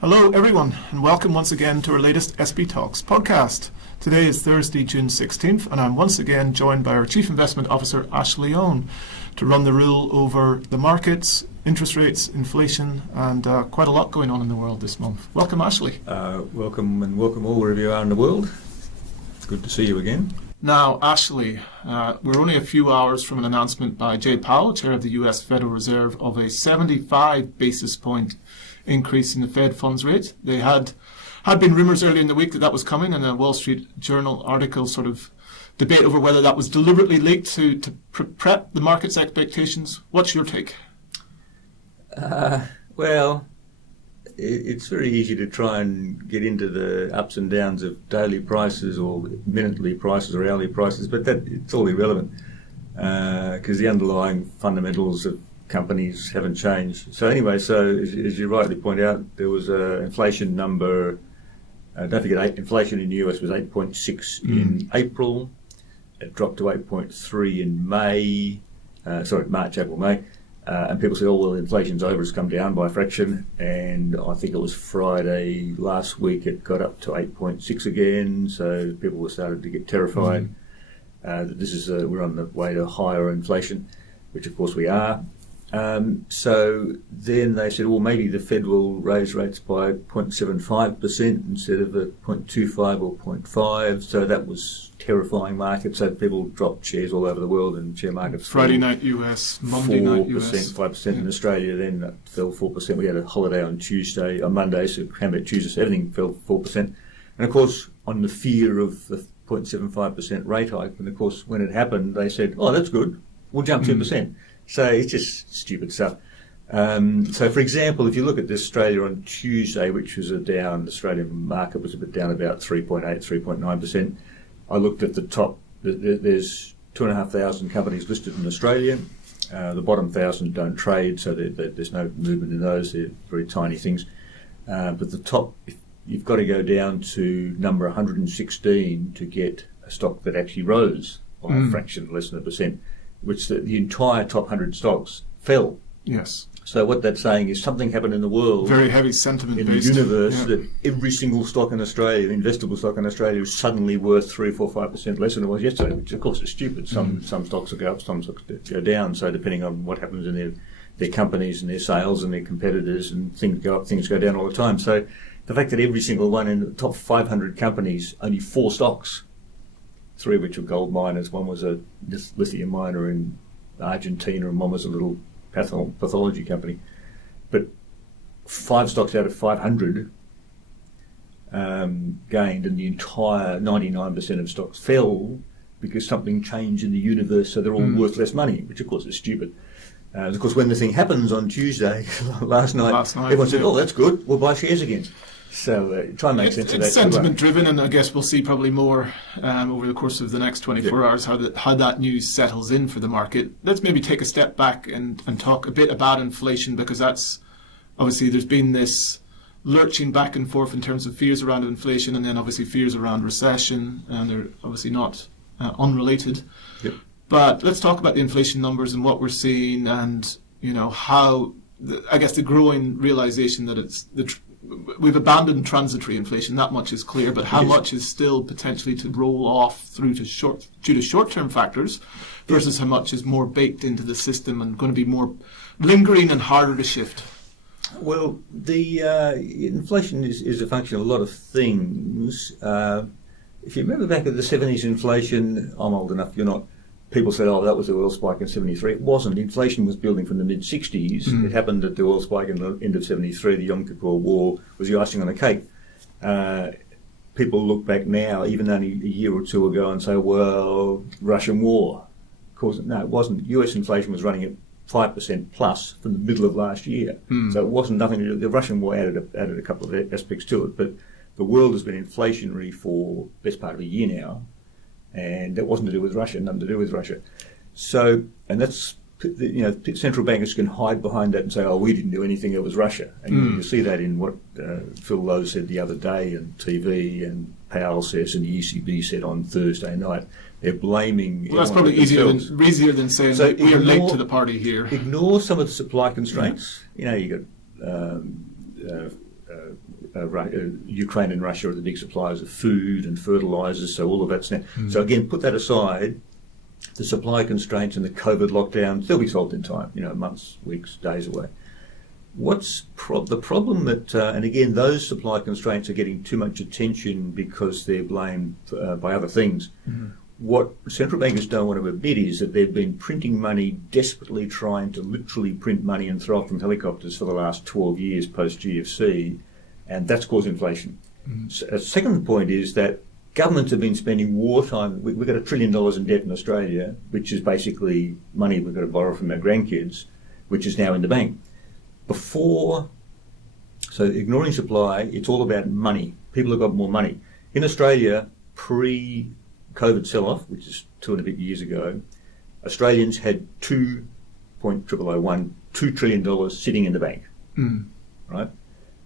Hello everyone, and welcome once again to our latest SP Talks podcast. Today is Thursday, June 16th, and I'm once again joined by our Chief Investment Officer, Ashley Owen, to run the rule over the markets, interest rates, inflation, and quite a lot going on in the world this month. Welcome, Ashley. Welcome all wherever you are in the world. Good to see you again. Now, Ashley, we're only a few hours from an announcement by Jay Powell, Chair of the US Federal Reserve, of a 75 basis point increase in the Fed funds rate. They had been rumours earlier in the week that was coming, and a Wall Street Journal article sort of debate over whether that was deliberately leaked to prep the market's expectations. What's your take? Well, it's very easy to try and get into the ups and downs of daily prices or minutely prices or hourly prices, but it's all irrelevant because the underlying fundamentals of companies haven't changed. So anyway, as you rightly point out, there was an inflation number. Don't forget, inflation in the US was 8.6 in April. It dropped to 8.3 in March, April, May. And people said, oh, well, inflation's over, it's come down by a fraction. And I think it was Friday last week, it got up to 8.6 again. So people were starting to get terrified that we're on the way to higher inflation, which of course we are. So then they said, well, maybe the Fed will raise rates by 0.75% instead of a 0.25 or 0.5. So that was terrifying market. So people dropped shares all over the world, and share markets Friday night US, Monday night US. 5% in Australia, then it fell 4%. We had a holiday on Monday, so Hamburg Tuesday, so everything fell 4%. And of course, on the fear of the 0.75% rate hike, and of course, when it happened, they said, oh, that's good, we'll jump 2%. So it's just stupid stuff. So, for example, if you look at Australia on Tuesday, which was the Australian market was down about 3.8, 3.9%. I looked at the top. There's 2,500 companies listed in Australia. The bottom 1,000 don't trade, so there's no movement in those. They're very tiny things. But the top, you've got to go down to number 116 to get a stock that actually rose by a fraction, less than a percent, which the entire top 100 stocks fell. Yes. So what that's saying is something happened in the world. Very heavy sentiment in based. the universe that every single stock in Australia, investable stock in Australia, is suddenly worth 3, 4, 5% less than it was yesterday, which of course is stupid. Some stocks will go up, some stocks go down. So depending on what happens in their companies and their sales and their competitors, and things go up, things go down all the time. So the fact that every single one in the top 500 companies, only 4 stocks, 3 of which were gold miners, one was a lithium miner in Argentina, and one was a little pathology company. But 5 stocks out of 500 gained, and the entire 99% of stocks fell because something changed in the universe, so they're all worth less money, which of course is stupid. Of course, when the thing happens on Tuesday, last night everyone said, oh, that's good, we'll buy shares again. So try and make sense of that. It's sentiment driven, and I guess we'll see probably more over the course of the next 24 hours how that news settles in for the market. Let's maybe take a step back and talk a bit about inflation, because that's obviously there's been this lurching back and forth in terms of fears around inflation, and then obviously fears around recession, and they're obviously not unrelated. Yep. But let's talk about the inflation numbers and what we're seeing, and how I guess the growing realization that we've abandoned transitory inflation. That much is clear, but how much is still potentially to roll off due to short-term factors versus how much is more baked into the system and going to be more lingering and harder to shift? Well, the inflation is a function of a lot of things. If you remember back at the 70s inflation, I'm old enough, you're not. People said, oh, that was the oil spike in 73. It wasn't. Inflation was building from the mid-60s. It happened at the oil spike in the end of 73. The Yom Kippur War was the icing on the cake. People look back now, even only a year or two ago, and say, well, Russian war. Of course, no, it wasn't. US inflation was running at 5% plus from the middle of last year. So it wasn't nothing to do. The Russian war added a couple of aspects to it, but the world has been inflationary for the best part of a year now. And that wasn't to do with Russia, nothing to do with Russia. So, and that's, central bankers can hide behind that and say, oh, we didn't do anything, it was Russia. And you see that in what Phil Lowe said the other day on TV, and Powell says, and the ECB said on Thursday night. They're blaming. Well, that's probably easier than saying so we are late to the party here. Ignore some of the supply constraints. You got Ukraine and Russia are the big suppliers of food and fertilisers, so all of that's now. So again, put that aside. The supply constraints and the COVID lockdowns, they'll be solved in time, months, weeks, days away. What's the problem that, and again, those supply constraints are getting too much attention because they're blamed by other things. What central bankers don't want to admit is that they've been printing money, desperately trying to literally print money and throw it from helicopters for the last 12 years post-GFC, and that's caused inflation. So a second point is that governments have been spending wartime. We've got $1 trillion in debt in Australia, which is basically money we've got to borrow from our grandkids, which is now in the bank. So ignoring supply, it's all about money. People have got more money. In Australia, pre-COVID sell-off, which is 2 and a bit years ago, Australians had $2 trillion sitting in the bank, right?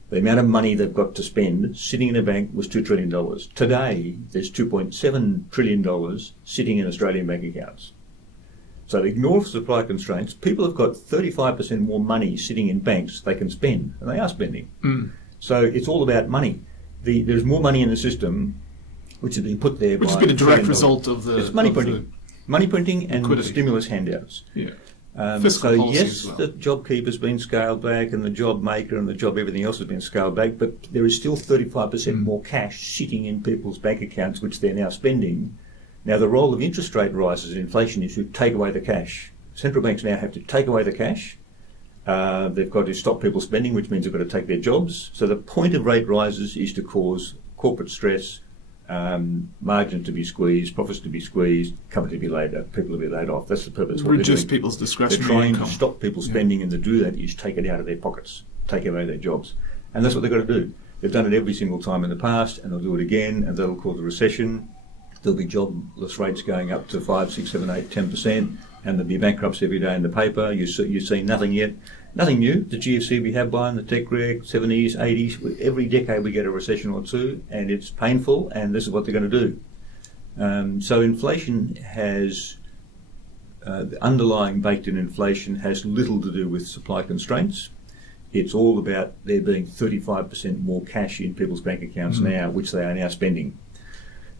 The amount of money they've got to spend sitting in a bank was $2 trillion. Today, there's $2.7 trillion sitting in Australian bank accounts. So ignore supply constraints. People have got 35% more money sitting in banks they can spend, and they are spending. So it's all about money. There's more money in the system, which has been put there which by... has been a direct result of the... It's money printing. Money printing and liquidity. Stimulus handouts. Yeah. So policy yes, as well. the JobKeeper's been scaled back and the job maker and the job everything else has been scaled back, but there is still 35% more cash sitting in people's bank accounts, which they're now spending. Now, the role of interest rate rises and inflation is to take away the cash. Central banks now have to take away the cash. They've got to stop people spending, which means they've got to take their jobs. So the point of rate rises is to cause corporate stress, margins to be squeezed, profits to be squeezed, companies to be laid off, people to be laid off. That's the purpose of what Reduce they're doing. people's They're discretionary trying income. to stop people spending, and to do that is take it out of their pockets, take away their jobs. And that's what they've got to do. They've done it every single time in the past, and they'll do it again, and that'll cause a recession. There'll be jobless rates going up to 5, 6, 7, 8, 10%, and there'll be bankruptcy every day in the paper. You've seen nothing yet. Nothing new. The GFC we have by in the tech wreck, 70s, 80s. Every decade we get a recession or two, and it's painful, and this is what they're going to do. So inflation has, the underlying baked-in inflation has little to do with supply constraints. It's all about there being 35% more cash in people's bank accounts now, which they are now spending.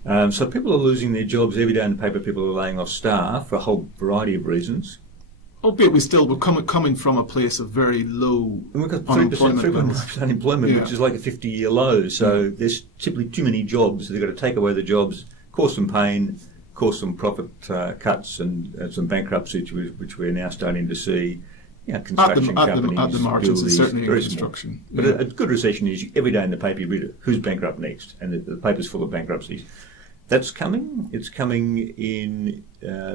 So people are losing their jobs every day in the paper. People are laying off staff for a whole variety of reasons. Albeit we're coming from a place of very low And we've got 3% unemployment, which is like a 50-year low. So there's simply too many jobs. They've got to take away the jobs, cause some pain, cause some profit cuts and some bankruptcies, which we're now starting to see. Construction companies, at the margins, and builders, certainly in very construction. small. But a good recession is every day in the paper you read it, who's bankrupt next, and the paper's full of bankruptcies. That's coming. It's coming in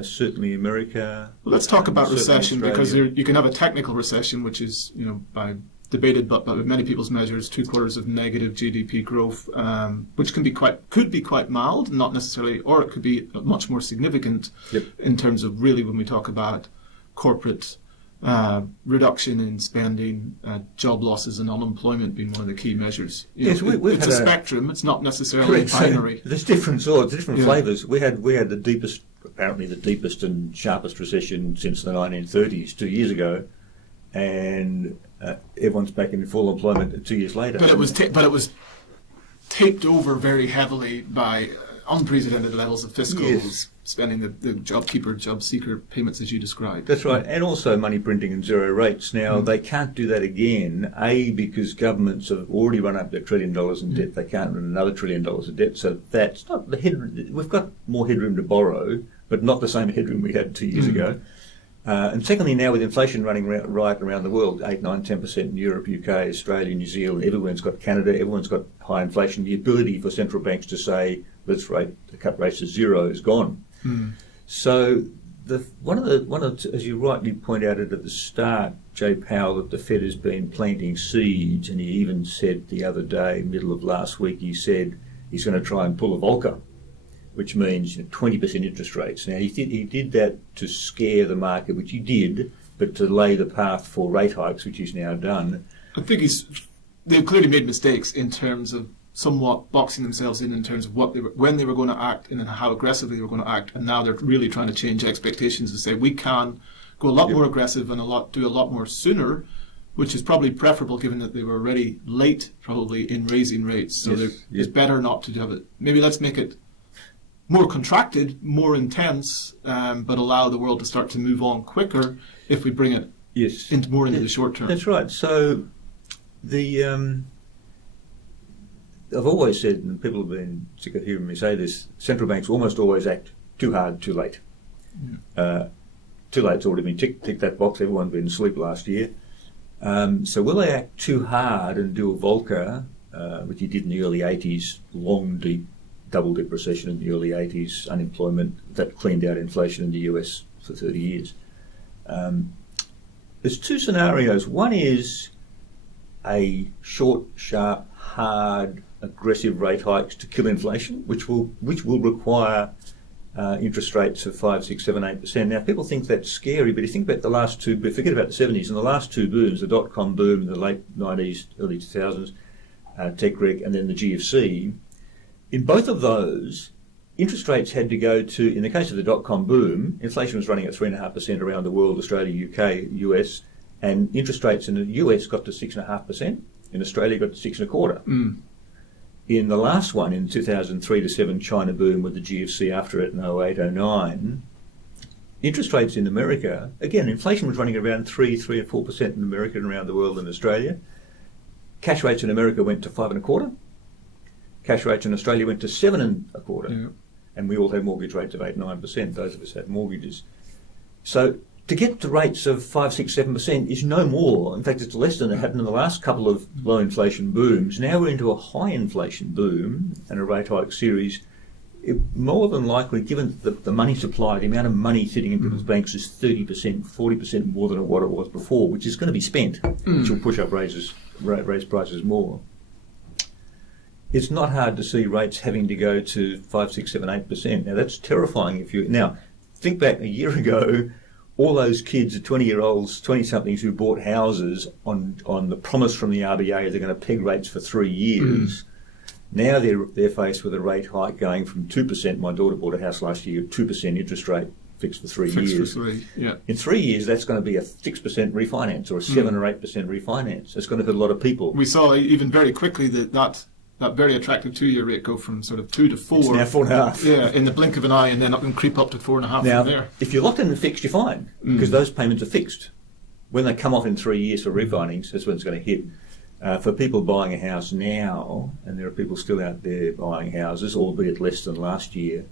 certainly America. Well, let's talk about recession, because Australia. you can have a technical recession, which is by debated, but by many people's measures, 2 quarters of negative GDP growth, which could be quite mild, not necessarily, or it could be much more significant in terms of really when we talk about corporate reduction in spending, job losses and unemployment being one of the key measures. Yes, we've it's had a spectrum. It's not necessarily correct. binary. There's different sorts, different flavours. We had the deepest, apparently the deepest and sharpest recession since the 1930s 2 years ago, and everyone's back in full employment 2 years later. But it was taped over very heavily by unprecedented levels of fiscal spending, the JobKeeper, job seeker payments as you described. That's right, and also money printing and zero rates. Now, they can't do that again, because governments have already run up their $1 trillion in debt. They can't run another $1 trillion in debt, so that's not the headroom. We've got more headroom to borrow, but not the same headroom we had 2 years ago. And secondly, now with inflation running riot around the world, 8, 9, 10% in Europe, UK, Australia, New Zealand, everyone's got Canada, everyone's got high inflation. The ability for central banks to say, let's cut rates to zero is gone. So one of the, as you rightly point out at the start, Jay Powell, that the Fed has been planting seeds, and he even said the other day, middle of last week, he said he's going to try and pull a Volcker, which means 20% interest rates. Now, he did that to scare the market, which he did, but to lay the path for rate hikes, which he's now done. I think they've clearly made mistakes in terms of somewhat boxing themselves in terms of when they were going to act and how aggressively they were going to act, and now they're really trying to change expectations and say we can go a lot more aggressive and do a lot more sooner, which is probably preferable given that they were already late probably in raising rates. So it's better not to have it. Maybe let's make it more contracted, more intense, but allow the world to start to move on quicker if we bring it into the short term. That's right. So I've always said, and people have been sick of hearing me say this, central banks almost always act too hard, too late. Too late's already been ticked that box. Everyone's been asleep last year. So will they act too hard and do a Volcker, which he did in the early 80s, long, deep, double-dip recession in the early 80s, unemployment, that cleaned out inflation in the US for 30 years. There's two scenarios. One is a short, sharp, hard, aggressive rate hikes to kill inflation, which will require interest rates of 5, 6, 7, 8%. Now, people think that's scary, but you think about the last two, but forget about the 70s, and the last two booms, the dot-com boom in the late 90s, early 2000s, tech wreck, and then the GFC. In both of those, interest rates had to go to, in the case of the dot-com boom, inflation was running at 3.5% around the world, Australia, UK, US, and interest rates in the US got to 6.5%, in Australia got to 6.25%. In the last one, in 2003 to 7 China boom with the GFC after it in 08, 09, interest rates in America, again, inflation was running around 3 and 4% in America and around the world and Australia. Cash rates in America went to 5.25%. Cash rates in Australia went to 7.25%. And we all had mortgage rates of 8, 9%, those of us had mortgages. So to get to rates of 5, 6, 7% is no more. In fact, it's less than it happened in the last couple of low inflation booms. Now we're into a high inflation boom and a rate hike series. More than likely, given the money supply, the amount of money sitting in people's banks is 30%, 40% more than what it was before, which is going to be spent, which will push up raise prices more. It's not hard to see rates having to go to 5, 6, 7, 8%. Now that's terrifying. Now think back a year ago. All those kids, the 20-year-olds, 20-somethings who bought houses on the promise from the RBA they're going to peg rates for 3 years. Now they're faced with a rate hike going from 2%. My daughter bought a house last year, 2% interest rate fixed for 3 years. Fixed for 3, yeah. In 3 years, that's going to be a 6% refinance or a 7 or 8% refinance. It's going to hit a lot of people. We saw even very quickly that very attractive 2-year rate go from sort of 2 to 4. It's now 4.5. Yeah, in the blink of an eye, and then up and creep up to 4.5 now, from there. If you're locked in and fixed, you're fine, because those payments are fixed. When they come off in 3 years for refinancing, that's when it's going to hit. For people buying a house now, and there are people still out there buying houses, albeit less than last year,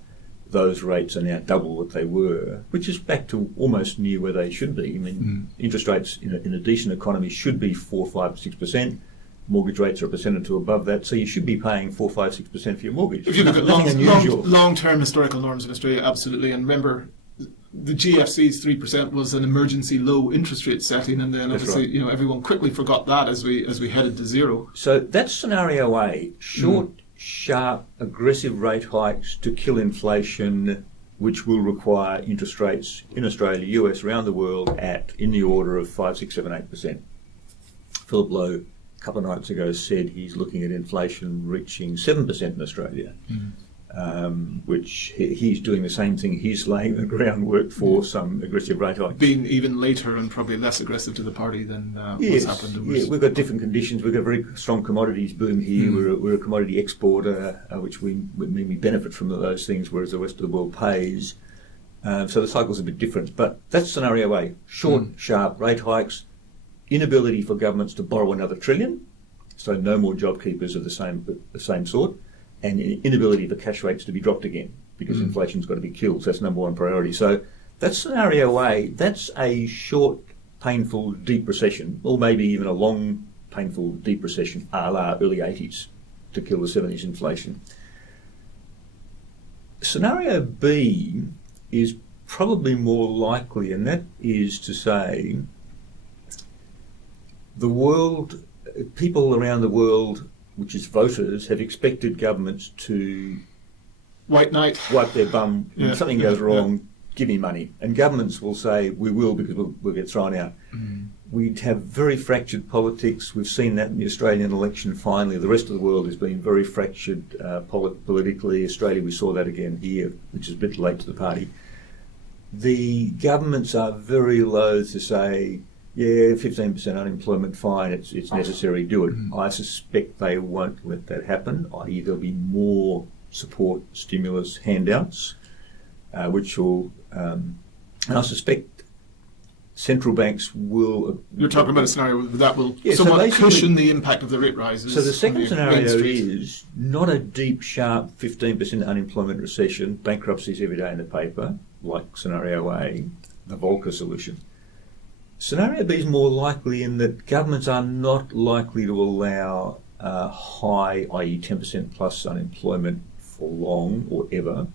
those rates are now double what they were, which is back to almost near where they should be. I mean, interest rates in a decent economy should be 4, 5, 6%. Mortgage rates are a percent or two above that, so you should be paying 4, 5, 6% for your mortgage. If you look at long-term historical norms in Australia, absolutely. And remember, the GFC's 3% was an emergency low interest rate setting, and then obviously everyone quickly forgot that as we headed to zero. So that's scenario A: short, sharp, aggressive rate hikes to kill inflation, which will require interest rates in Australia, US, around the world in the order of 5, 6, 7, 8%. Philip Lowe, a couple of nights ago, said he's looking at inflation reaching 7% in Australia, which he's doing the same thing. He's laying the groundwork for some aggressive rate hikes. Being even later and probably less aggressive to the party than what's happened. Yeah, we've got different conditions. We've got a very strong commodities boom here. We're a commodity exporter, which we benefit from those things, whereas the rest of the world pays. So the cycle's a bit different. But that's scenario A: short, sharp rate hikes. Inability for governments to borrow another $1 trillion, so no more job keepers of the same sort, and inability for cash rates to be dropped again because inflation's got to be killed. So that's number one priority. So that's scenario A. That's a short, painful, deep recession, or maybe even a long, painful, deep recession, a la early 80s, to kill the 70s inflation. Scenario B is probably more likely, and that is to say, the world, people around the world, which is voters, have expected governments to white knight, wipe their bum when something goes wrong. Give me money, and governments will say we will because we'll get thrown out. We'd have very fractured politics. We've seen that in the Australian election. Finally, the rest of the world has been very fractured politically. Australia, we saw that again here, which is a bit late to the party. The governments are very loath to say, yeah, 15% unemployment, fine, it's necessary, do it. I suspect they won't let that happen, i.e. there'll be more support, stimulus, handouts, which will, and I suspect central banks will... You're talking about a scenario that will Yeah, so somewhat basically- cushion the impact of the rate rises. So the second on scenario Main Street. is not a deep, sharp 15% unemployment recession, bankruptcies every day in the paper, like scenario A, the Volcker solution. Scenario B is more likely in that governments are not likely to allow high, i.e. 10% plus unemployment for long or ever.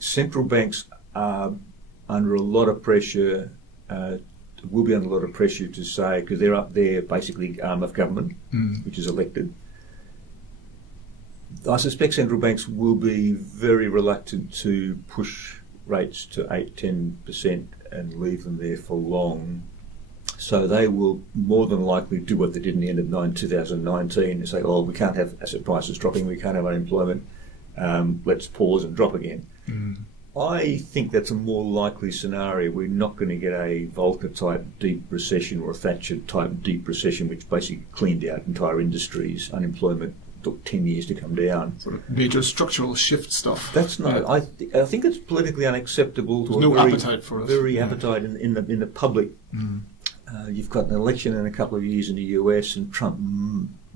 Central banks are under a lot of pressure, will be under a lot of pressure to say, because they're up there basically arm of government, which is elected. I suspect central banks will be very reluctant to push rates to 8-10% and leave them there for long. So they will more than likely do what they did in the end of 2019 and say, oh, we can't have asset prices dropping, we can't have unemployment, let's pause and drop again. I think that's a more likely scenario. We're not going to get a Volcker type deep recession or a Thatcher type deep recession, which basically cleaned out entire industries. Unemployment took 10 years to come down. Sort of major structural shift stuff. That's not. I think it's politically unacceptable to There's no appetite for it. Very appetite in the public. You've got an election in a couple of years in the US, and Trump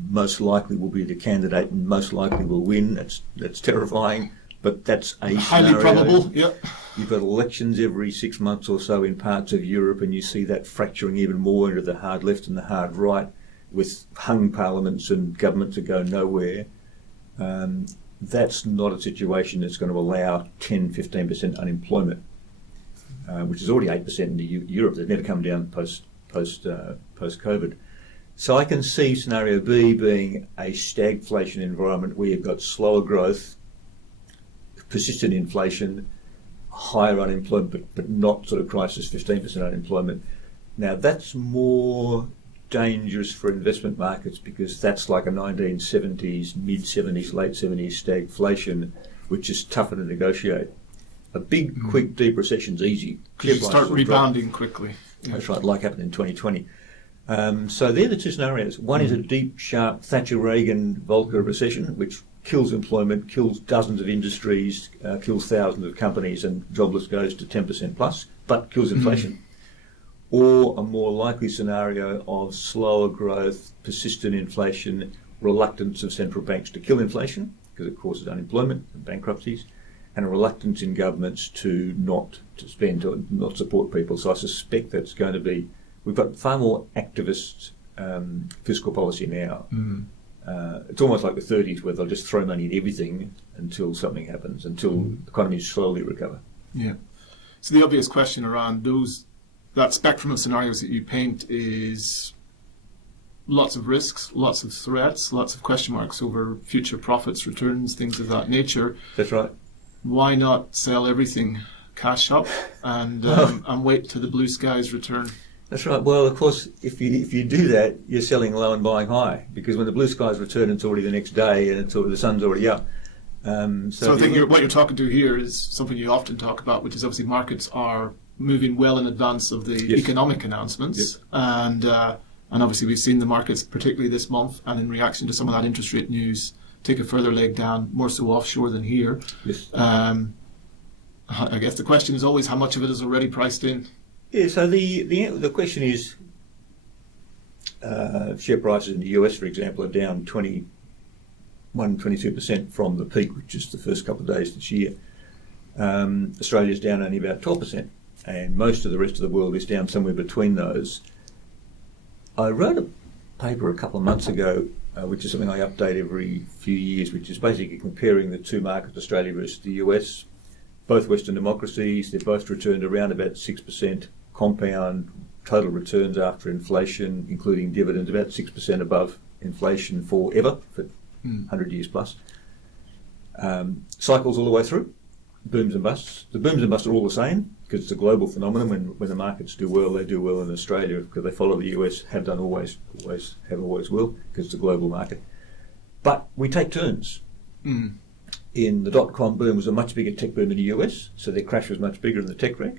most likely will be the candidate and most likely will win. That's terrifying. But that's a highly scenario. probable. Yep. You've got elections every 6 months or so in parts of Europe, and you see that fracturing even more into the hard left and the hard right, with hung parliaments and governments that go nowhere. That's not a situation that's going to allow 10-15% unemployment, which is already 8% in Europe. They've never come down post COVID. So I can see scenario B being a stagflation environment where you've got slower growth, persistent inflation, higher unemployment, but not sort of crisis 15% unemployment. Now that's more dangerous for investment markets because that's like a 1970s, mid-70s, late 70s stagflation, which is tougher to negotiate. A big, quick, deep recession's easy. You start rebounding quickly. Yeah. That's right, like happened in 2020. So they're the two scenarios. One is a deep, sharp Thatcher-Reagan Volcker recession, which kills employment, kills dozens of industries, kills thousands of companies, and jobless goes to 10% plus, but kills inflation. Or a more likely scenario of slower growth, persistent inflation, reluctance of central banks to kill inflation, because it causes unemployment and bankruptcies, and a reluctance in governments to not spend or not support people. So I suspect that's going to be, we've got far more activist fiscal policy now. It's almost like the 30s where they'll just throw money at everything until something happens, until economies slowly recover. Yeah. So the obvious question around that spectrum of scenarios that you paint is lots of risks, lots of threats, lots of question marks over future profits, returns, things of that nature. That's right. Why not sell everything, cash up, and wait till the blue skies return? That's right. Well, of course, if you do that, you're selling low and buying high, because when the blue skies return, it's already the next day and the sun's already up. So I think what you're talking to here is something you often talk about, which is obviously markets are moving well in advance of the economic announcements, and obviously we've seen the markets, particularly this month, and in reaction to some of that interest rate news, take a further leg down, more so offshore than here. Yes. I guess the question is always how much of it is already priced in. Yeah, so the question is, share prices in the US, for example, are down 22% from the peak, which is the first couple of days this year. Australia's down only about 12%, and most of the rest of the world is down somewhere between those. I wrote a paper a couple of months ago, which is something I update every few years, which is basically comparing the two markets, Australia versus the US. Both Western democracies, they've both returned around about 6% compound total returns after inflation, including dividends, about 6% above inflation forever, for 100 years plus. Cycles all the way through, booms and busts. The booms and busts are all the same, because it's a global phenomenon. When the markets do well, they do well in Australia, because they follow the US, have done always will, because it's a global market. But we take turns. In the dot-com boom was a much bigger tech boom in the US, so their crash was much bigger in the tech wreck.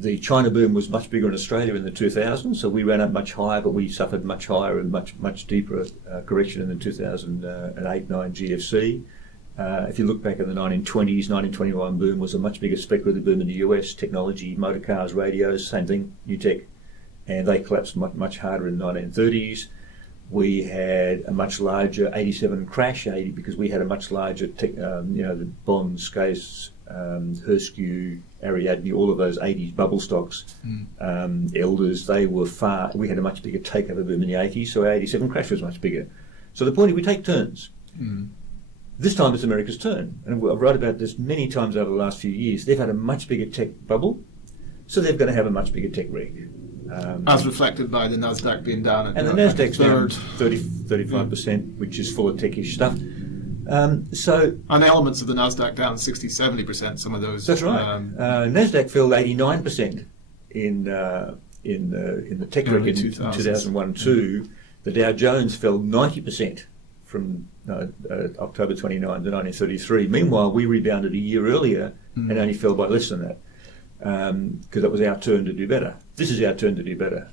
The China boom was much bigger in Australia in the 2000s, so we ran up much higher, but we suffered much higher and much deeper correction in the 2008-9 GFC. If you look back at the 1920s, 1921 boom was a much bigger speculative boom in the US, technology, motor cars, radios, same thing, new tech, and they collapsed much harder in the 1930s. We had a much larger 87 crash, because we had a much larger, the Bonds, Skays, Herskew, Ariadne, all of those 80s bubble stocks, Elders, we had a much bigger takeover boom in the 80s, so our 87 crash was much bigger. So the point is we take turns. This time it's America's turn, and I've wrote about this many times over the last few years. They've had a much bigger tech bubble, so they're going to have a much bigger tech wreck. As reflected by the Nasdaq being down at and the Nasdaq's down 35%, which is full of techish stuff. And elements of the Nasdaq down 60-70%. Some of those. That's right. Nasdaq fell 89% in the tech wreck in 2001-2. The Dow Jones fell 90% from October 29 to 1933. Meanwhile, we rebounded a year earlier and only fell by less than that, because that was our turn to do better. This is our turn to do better.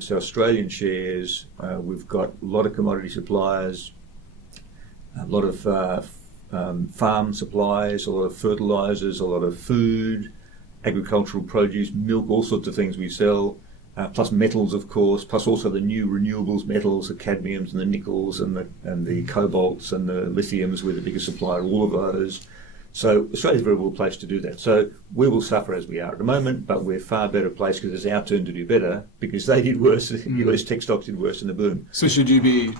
So Australian shares, we've got a lot of commodity suppliers, a lot of farm supplies, a lot of fertilisers, a lot of food, agricultural produce, milk, all sorts of things we sell. Plus metals, of course, plus also the new renewables metals, the cadmiums and the nickels and the cobalts and the lithiums. We're the biggest supplier of all of those. So Australia's a very well placed to do that. So we will suffer as we are at the moment, but we're far better placed because it's our turn to do better, because they did worse. US tech stocks did worse in the boom. So should you be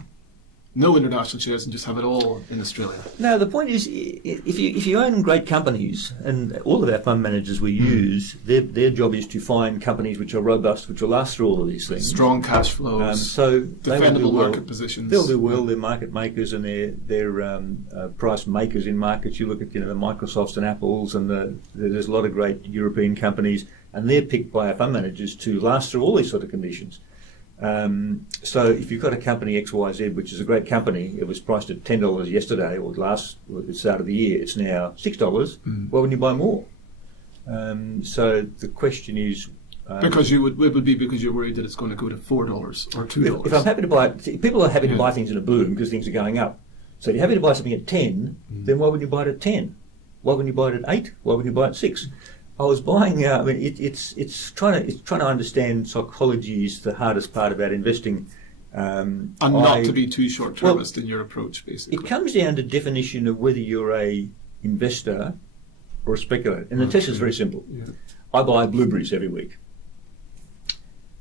no international shares and just have it all in Australia? No, the point is, if you own great companies, and all of our fund managers we use, their job is to find companies which are robust, which will last through all of these things. Strong cash flows, so defendable market positions. They'll do well. They're market makers and they're price makers in markets. You look at the Microsofts and Apples, and there's a lot of great European companies, and they're picked by our fund managers to last through all these sort of conditions. So if you've got a company XYZ, which is a great company, it was priced at $10 yesterday, or at the start of the year, it's now $6. Why wouldn't you buy more? So the question is, because it would be because you're worried that it's going to go to $4 or $2. If I'm happy to buy, people are happy to buy things in a boom because things are going up. So if you're happy to buy something at 10, then why wouldn't you buy it at 10? Why wouldn't you buy it at 8? Why wouldn't you buy it at 6? I was buying. It's trying to understand psychology is the hardest part about investing. And not to be too short-termist in your approach, basically. It comes down to definition of whether you're a investor or a speculator. And the test is very simple. I buy Blueberries every week.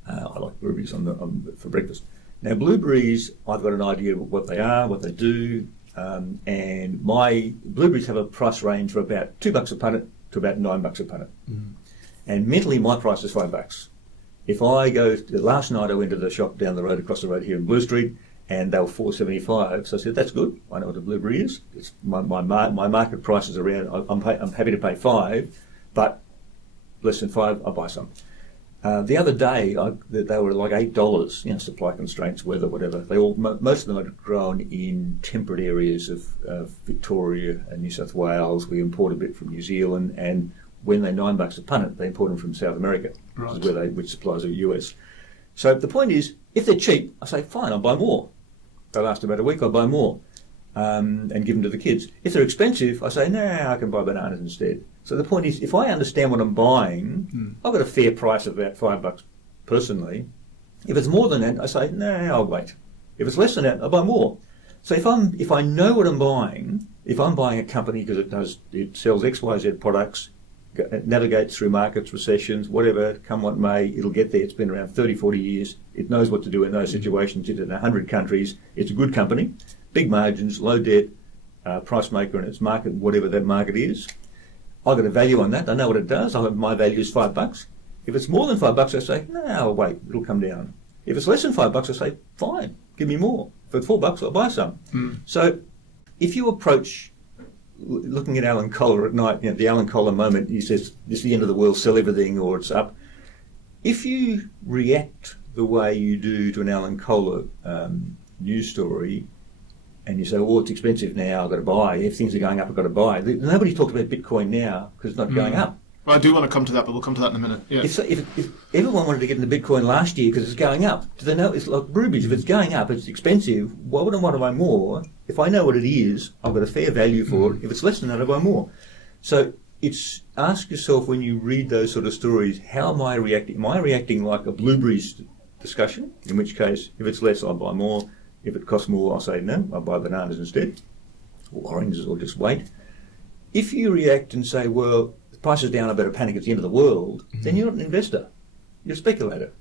I like Blueberries for breakfast. Now, Blueberries, I've got an idea of what they are, what they do, and my Blueberries have a price range from about $2 a punnet to about $9 a punnet. And mentally, my price is $5. If I go, last night I went to the shop down the road, across the road here in Blue Street, and they were $4.75. So I said, that's good. I know what a Blueberry is. It's my market price is around. I'm happy to pay $5, but less than $5, I'll buy some. The other day, they were like $8. Supply constraints, weather, whatever. Most of them are grown in temperate areas of Victoria and New South Wales. We import a bit from New Zealand, and when they're $9 a punnet, they import them from South America, which supplies the US. So the point is, if they're cheap, I say fine, I'll buy more. They last about a week, I'll buy more, and give them to the kids. If they're expensive, I say I can buy bananas instead. So the point is, if I understand what I'm buying, I've got a fair price of about $5 personally. If it's more than that, I say, I'll wait. If it's less than that, I'll buy more. So if I know what I'm buying, if I'm buying a company because it sells XYZ products, it navigates through markets, recessions, whatever, come what may, it'll get there. It's been around 30, 40 years. It knows what to do in those situations. It's in 100 countries. It's a good company, big margins, low debt, price maker in its market, whatever that market is. I've got a value on that. I know what it does. My value is $5. If it's more than $5, I say, I'll wait. It'll come down. If it's less than $5, I say, fine, give me more. For $4, I'll buy some. So if you approach looking at Alan Kohler at night, the Alan Kohler moment, he says, it's the end of the world, sell everything or it's up. If you react the way you do to an Alan Kohler news story, and you say, it's expensive now, I've got to buy. If things are going up, I've got to buy. Nobody's talked about Bitcoin now because it's not going up. I do want to come to that, but we'll come to that in a minute. Yeah. If everyone wanted to get into Bitcoin last year because it's going up, do they know it's like Blueberries? If it's going up, it's expensive. Why would I want to buy more? If I know what it is, I've got a fair value for it. If it's less than that, I buy more. So it's ask yourself when you read those sort of stories, how am I reacting? Am I reacting like a Blueberries discussion? In which case, if it's less, I'll buy more. If it costs more, I'll say no, I'll buy bananas instead, or oranges, or just wait. If you react and say, well, the price is down, I better panic, it's the end of the world, then you're not an investor. You're a speculator.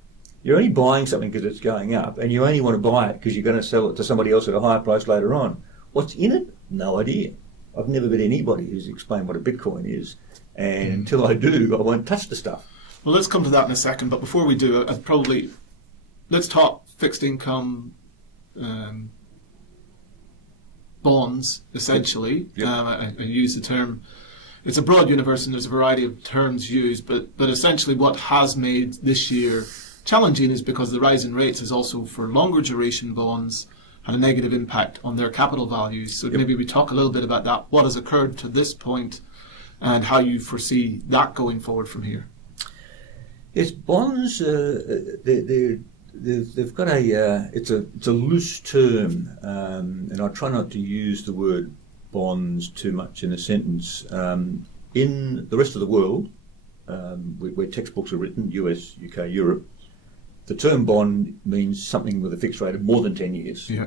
You're only buying something because it's going up, and you only want to buy it because you're going to sell it to somebody else at a higher price later on. What's in it? No idea. I've never met anybody who's explained what a Bitcoin is, and until I do, I won't touch the stuff. Well, let's come to that in a second, but before we do, let's talk fixed income bonds, essentially. Yep. I use the term, it's a broad universe and there's a variety of terms used, but essentially what has made this year challenging is because the rise in rates is also for longer duration bonds had a negative impact on their capital values. So maybe we talk a little bit about that, what has occurred to this point and how you foresee that going forward from here. Yes, bonds, they've got it's a loose term, and I try not to use the word bonds too much in a sentence. In the rest of the world, where textbooks are written, US, UK, Europe, the term bond means something with a fixed rate of more than 10 years. Yeah.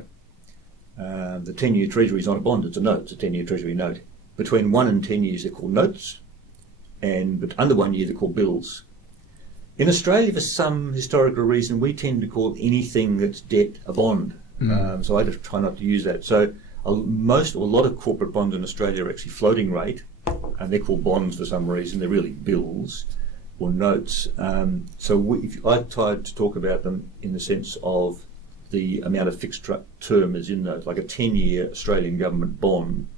The 10-year treasury is not a bond, it's a note, it's a 10-year treasury note. Between 1 and 10 years, they're called notes, but under 1 year, they're called bills. In Australia, for some historical reason, we tend to call anything that's debt a bond. So I just try not to use that. So a lot of corporate bonds in Australia are actually floating rate, and they're called bonds for some reason. They're really bills or notes. If I tried to talk about them in the sense of the amount of fixed term is in those, like a 10-year Australian government bond,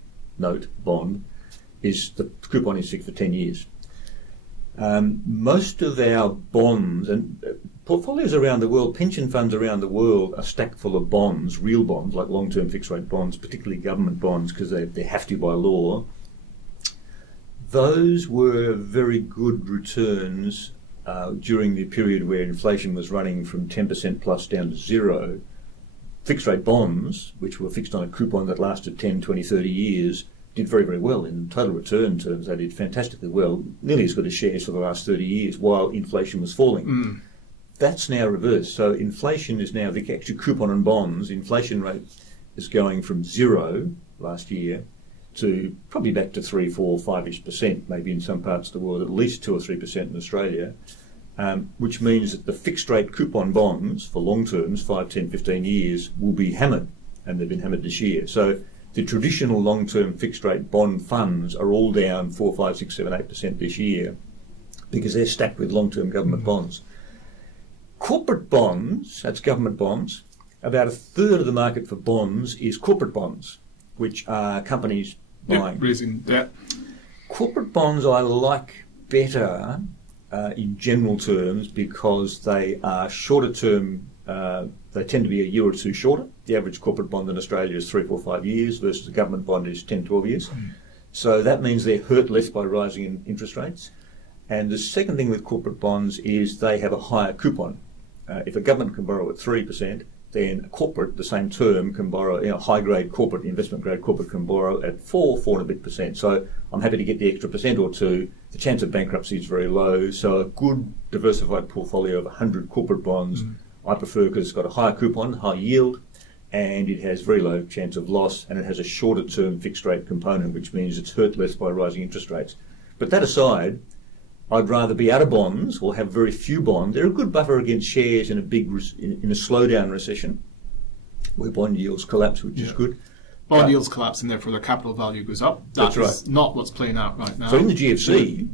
is the coupon is fixed for 10 years. Most of our bonds and portfolios around the world, pension funds around the world are stacked full of bonds, real bonds, like long-term fixed rate bonds, particularly government bonds because they have to by law. Those were very good returns during the period where inflation was running from 10% plus down to zero. Fixed rate bonds, which were fixed on a coupon that lasted 10, 20, 30 years, did very, very well. In total return terms, they did fantastically well, nearly as good as shares for the last 30 years while inflation was falling. That's now reversed. So inflation is now, the actual coupon on bonds, inflation rate is going from 0 last year to probably back to 3, 4, 5-ish%, maybe in some parts of the world, at least 2 or 3% in Australia, which means that the fixed rate coupon bonds for long terms, 5, 10, 15 years, will be hammered, and they've been hammered this year. So the traditional long-term fixed-rate bond funds are all down 4, 5, 6, 7, 8% this year because they're stacked with long-term government bonds. Corporate bonds, that's government bonds, about a third of the market for bonds is corporate bonds, which are companies buying. Raising debt. Corporate bonds I like better in general terms because they are shorter term. They tend to be a year or two shorter. The average corporate bond in Australia is 3, 4, 5 years versus the government bond is 10, 12 years. So that means they're hurt less by rising interest rates. And the second thing with corporate bonds is they have a higher coupon. If a government can borrow at 3%, then a corporate, the same term, can borrow, high-grade corporate, investment-grade corporate can borrow at 4 and a bit%. So I'm happy to get the extra % or two. The chance of bankruptcy is very low. So a good diversified portfolio of 100 corporate bonds I prefer because it's got a higher coupon, high yield, and it has very low chance of loss, and it has a shorter term fixed rate component, which means it's hurt less by rising interest rates. But that aside, I'd rather be out of bonds or have very few bonds. They're a good buffer against shares in a slowdown recession where bond yields collapse, which is good. Bond yields collapse and therefore their capital value goes up. That's right. That's not what's playing out right now. So in the GFC,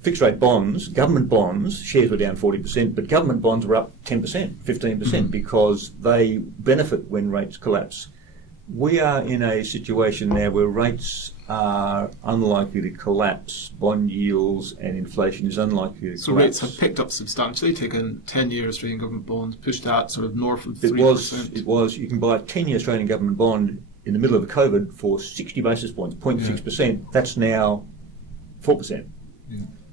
fixed rate bonds, government bonds, shares were down 40%, but government bonds were up 10%, 15% because they benefit when rates collapse. We are in a situation now where rates are unlikely to collapse, bond yields and inflation is unlikely to collapse. So rates have picked up substantially, taken 10-year Australian government bonds, pushed out sort of north of 3%. It was. You can buy a 10-year Australian government bond in the middle of COVID for 60 basis points, 0.6%. That's now 4%.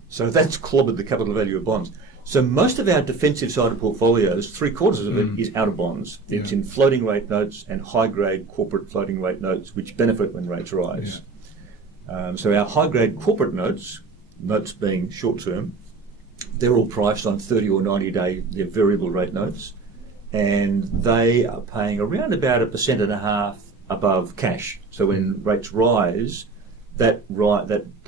So that's clobbered the capital value of bonds. So most of our defensive side of portfolios, 3/4 of it is out of bonds. It's in floating rate notes and high-grade corporate floating rate notes, which benefit when rates rise. So our high-grade corporate notes being short-term, they're all priced on 30 or 90-day, they're variable rate notes, and they are paying around about 1.5% above cash. So when rates rise, that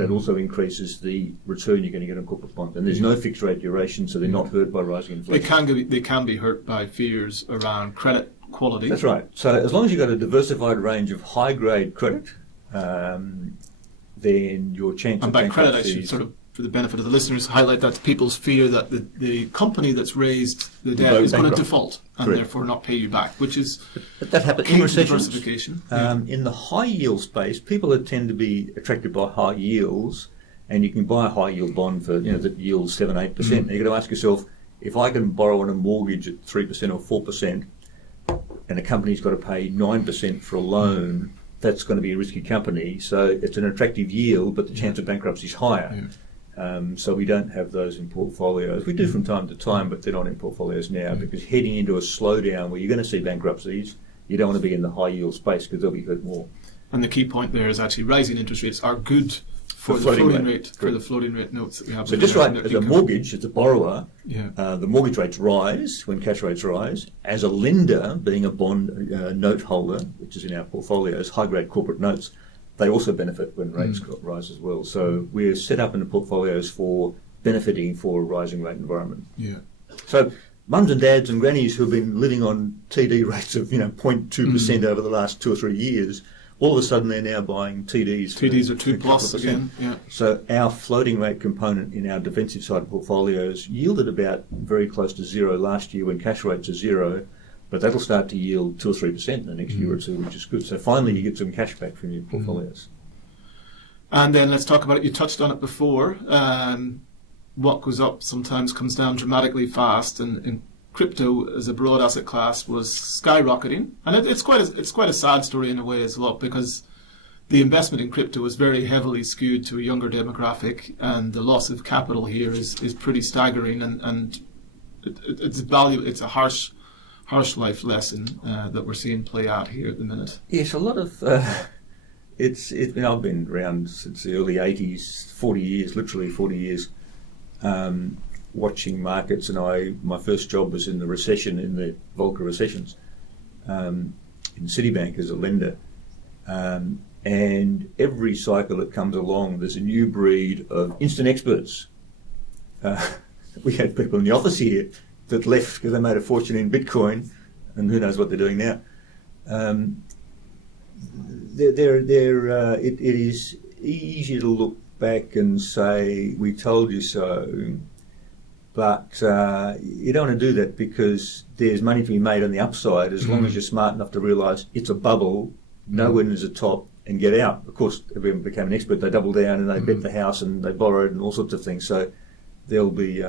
also increases the return you're going to get on corporate bonds. And there's no fixed rate duration, so they're not hurt by rising inflation. They can be hurt by fears around credit quality. That's right. So as long as you've got a diversified range of high-grade credit, then your chance and of by bankruptcy... credit, I should sort of, for the benefit of the listeners, highlight that people's fear that the company that's raised the debt is going to default and therefore not pay you back, which is but that happens in recessions. Diversification. In the high yield space, people tend to be attracted by high yields, and you can buy a high yield bond for that yields 7-8%. And you've got to ask yourself, if I can borrow on a mortgage at 3% or 4%, and a company's got to pay 9% for a loan, that's going to be a risky company. So it's an attractive yield, but the chance of bankruptcy is higher. So we don't have those in portfolios. We do from time to time, but they're not in portfolios now because heading into a slowdown where you're going to see bankruptcies, you don't want to be in the high yield space because they'll be hurt more. And the key point there is actually rising interest rates are good for the floating rate notes that we have. So just like as a mortgage, as a borrower, the mortgage rates rise when cash rates rise. As a lender, being a bond note holder, which is in our portfolios, high-grade corporate notes, they also benefit when rates rise as well. So we're set up in the portfolios for benefiting for a rising rate environment. So mums and dads and grannies who have been living on TD rates of 0.2% over the last 2 or 3 years, all of a sudden they're now buying TDs. TDs are 2+ again. So our floating rate component in our defensive side portfolios yielded about very close to zero last year when cash rates are zero. But that'll start to yield 2 or 3% in the next year or two, which is good. So finally, you get some cash back from your portfolios. And then let's talk about it. You touched on it before. What goes up sometimes comes down dramatically fast, and crypto as a broad asset class was skyrocketing. And it's quite a sad story in a way as well, because the investment in crypto is very heavily skewed to a younger demographic, and the loss of capital here is pretty staggering. And its value, it's a harsh life lesson that we're seeing play out here at the minute. Yes, a lot of I've been around since the early 80s, 40 years, literally 40 years, watching markets. And my first job was in the recession, in the Volcker recessions, in Citibank as a lender. And every cycle that comes along, there's a new breed of instant experts. We had people in the office here that left because they made a fortune in Bitcoin, and who knows what they're doing now. It is easy to look back and say, we told you so, but you don't want to do that because there's money to be made on the upside as long as you're smart enough to realise it's a bubble, no one is a top, and get out. Of course, everyone became an expert, they doubled down and they bet the house and they borrowed and all sorts of things. So there'll be...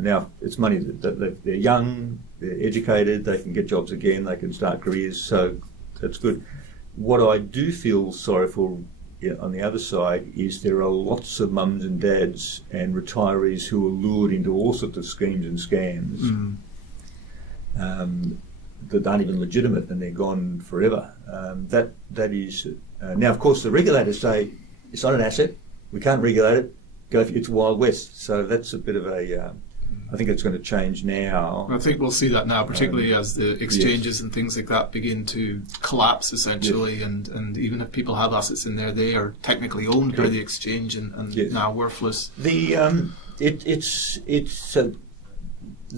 now it's money that they're young, they're educated, they can get jobs again, they can start careers, so that's good. What I do feel sorry for on the other side is there are lots of mums and dads and retirees who are lured into all sorts of schemes and scams that aren't even legitimate, and they're gone forever. That is now, of course, the regulators say it's not an asset, we can't regulate it. It's Wild West, so that's a bit of a. I think it's going to change now. I think we'll see that now, particularly as the exchanges and things like that begin to collapse, essentially, and even if people have assets in there, they are technically owned by the exchange and now worthless. The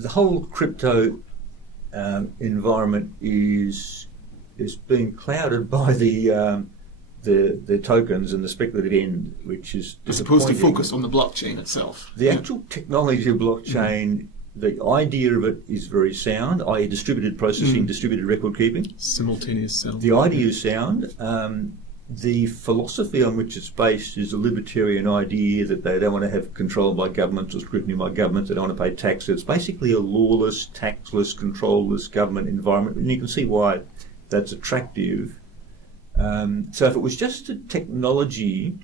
whole crypto environment is being clouded by the tokens and the speculative end, which is as opposed to focus on the blockchain itself. The actual technology of blockchain, the idea of it is very sound, i.e. distributed processing, distributed record keeping. Simultaneous settlement. The idea is sound. The philosophy on which it's based is a libertarian idea that they don't want to have control by governments or scrutiny by governments, they don't want to pay taxes. It's basically a lawless, taxless, controlless government environment, and you can see why that's attractive. So if it was just a technology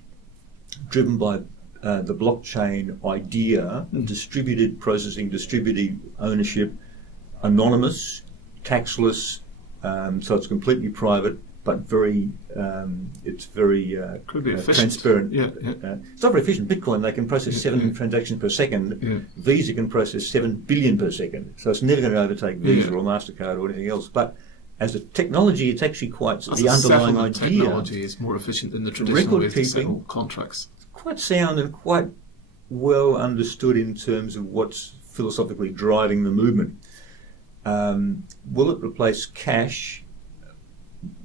driven by the blockchain idea, distributed processing, distributed ownership, anonymous, taxless, so it's completely private, but it's very Could be efficient. transparent. Yeah. It's not very efficient. Bitcoin, they can process 7 transactions per second. Yeah. Visa can process 7 billion per second. So it's never going to overtake Visa or MasterCard or anything else. But as a technology, it's actually quite the underlying idea. Technology is more efficient than the traditional ways to settle contracts. Quite sound and quite well understood in terms of what's philosophically driving the movement. Will it replace cash?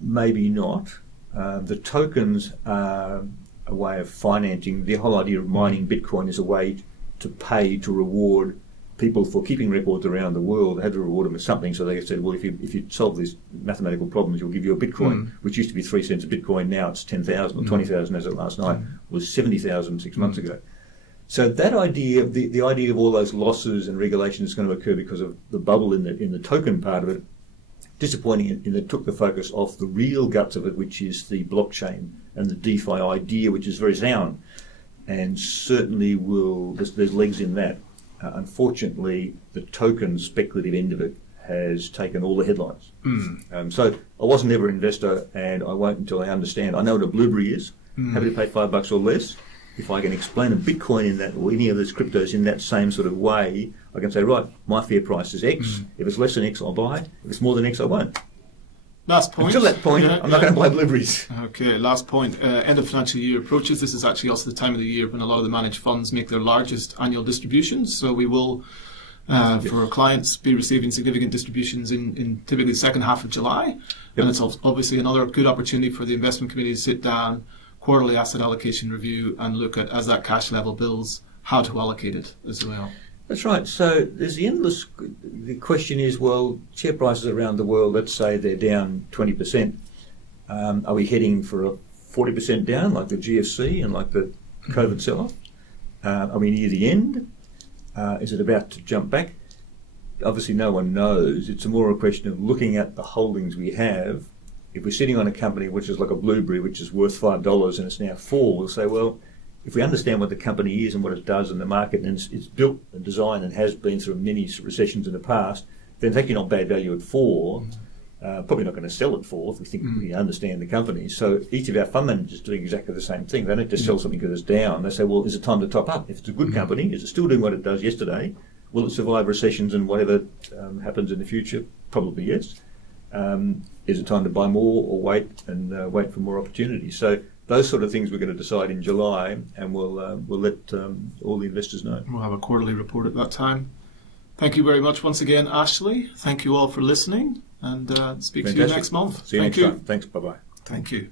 Maybe not. The tokens are a way of financing. The whole idea of mining Bitcoin is a way to pay, to reward people for keeping records around the world. They had to reward them with something, so they said, well, if you solve these mathematical problems, we'll give you a Bitcoin, which used to be 3 cents a Bitcoin. Now it's 10,000 or 20,000 as of last night. Was 70,000 6 months ago. So that idea, the idea of all those losses and regulations is going to occur because of the bubble in the token part of it. Disappointing in that it took the focus off the real guts of it, which is the blockchain and the DeFi idea, which is very sound, and certainly there's legs in that. Unfortunately, the token speculative end of it has taken all the headlines. So I wasn't ever an investor, and I won't until I understand. I know what a Blueberry is. Happy to pay $5 or less. If I can explain a Bitcoin in that, or any of those cryptos in that same sort of way, I can say, right, my fair price is X. If it's less than X, I'll buy. If it's more than X, I won't. Last point. Until that point, I'm not going to buy Blueberries. Okay, last point. End of financial year approaches. This is actually also the time of the year when a lot of the managed funds make their largest annual distributions. So we will, for our clients, be receiving significant distributions in typically the second half of July. And it's obviously another good opportunity for the investment committee to sit down, quarterly asset allocation review, and look at, as that cash level builds, how to allocate it as well. That's right. So there's the question is, well, share prices around the world, let's say they're down 20%. Are we heading for a 40% down like the GFC and like the COVID sell-off? Are we near the end? Is it about to jump back? Obviously no one knows. It's more a question of looking at the holdings we have. If we're sitting on a company which is like a Blueberry, which is worth $5 and it's now $4, we'll say, well, if we understand what the company is and what it does in the market, and it's built and designed and has been through many recessions in the past, then it's actually not bad value at $4. Probably not going to sell at $4 if we think we understand the company. So each of our fund managers is doing exactly the same thing. They don't just sell something because it's down. They say, well, is it time to top up? If it's a good company, is it still doing what it does yesterday? Will it survive recessions and whatever happens in the future? Probably yes. Is it time to buy more or wait and wait for more opportunities? So those sort of things we're going to decide in July, and we'll let all the investors know. We'll have a quarterly report at that time. Thank you very much once again, Ashley. Thank you all for listening, and speak to you next month. See you next time. Thanks. Bye-bye. Thank you.